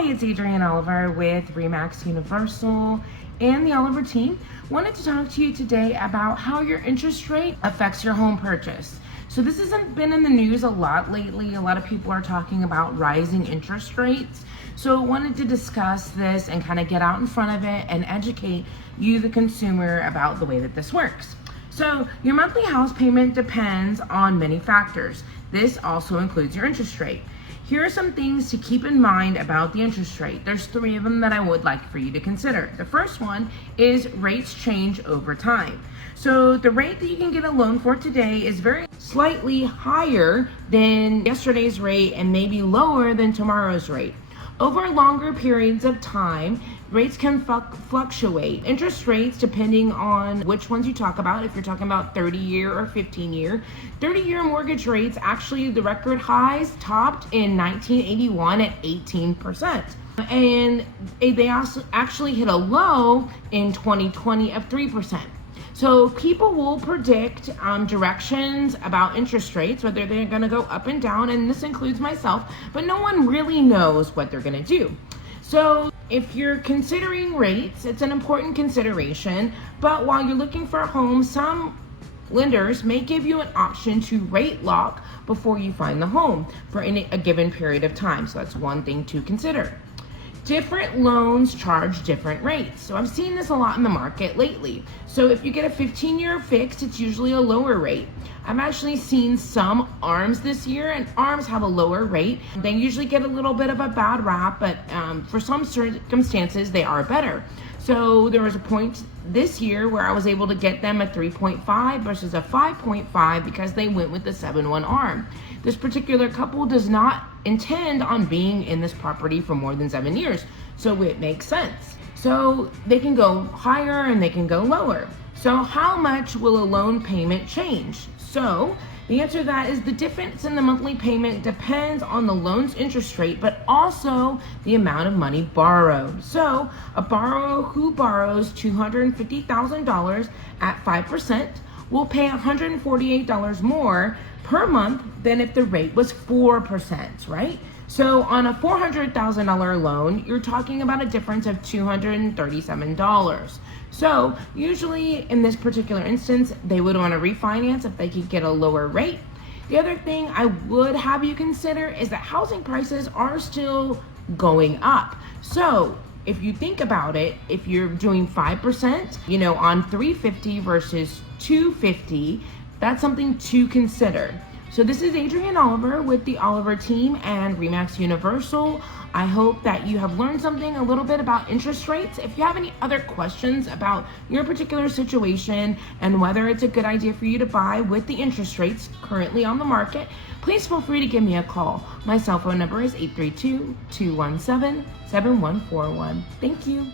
Hi, it's Adrienne Oliver with Remax Universal and the Oliver team. Wanted to talk to you today about how your interest rate affects your home purchase. So this has been in the news a lot lately. A lot of people are talking about rising interest rates. So I wanted to discuss this and kind of get out in front of it and educate you, the consumer, about the way that this works. So your monthly house payment depends on many factors. This also includes your interest rate. Here are some things to keep in mind about the interest rate. There's 3 of them that I would like for you to consider. The first one is rates change over time. So the rate that you can get a loan for today is very slightly higher than yesterday's rate and maybe lower than tomorrow's rate. Over longer periods of time, rates can fluctuate. Interest rates, depending on which ones you talk about, if you're talking about 30-year or 15-year. 30-year mortgage rates, actually the record highs topped in 1981 at 18%. And they also actually hit a low in 2020 of 3%. So people will predict directions about interest rates, whether they're going to go up and down, and this includes myself, but no one really knows what they're going to do. So if you're considering rates, it's an important consideration, but while you're looking for a home, some lenders may give you an option to rate lock before you find the home for a given period of time. So that's one thing to consider. Different loans charge different rates. So I've seen this a lot in the market lately. So if you get a 15-year fixed, it's usually a lower rate. I've actually seen some ARMs this year, and ARMs have a lower rate. They usually get a little bit of a bad rap, but for some circumstances, they are better. So there was a point this year where I was able to get them a 3.5 versus a 5.5 because they went with the 7-1 ARM. This particular couple does not intend on being in this property for more than 7 years, so it makes sense. So they can go higher and they can go lower. So how much will a loan payment change? So the answer to that is the difference in the monthly payment depends on the loan's interest rate, but also the amount of money borrowed. So a borrower who borrows $250,000 at 5% will pay $148 more per month than if the rate was 4%, right? So on a $400,000 loan, you're talking about a difference of $237. So usually in this particular instance, they would want to refinance if they could get a lower rate. The other thing I would have you consider is that housing prices are still going up. So if you think about it, if you're doing 5%, on 350 versus 250, that's something to consider. So this is Adrienne Oliver with the Oliver team and Remax Universal. I hope that you have learned something a little bit about interest rates. If you have any other questions about your particular situation and whether it's a good idea for you to buy with the interest rates currently on the market, please feel free to give me a call. My cell phone number is 832-217-7141. Thank you.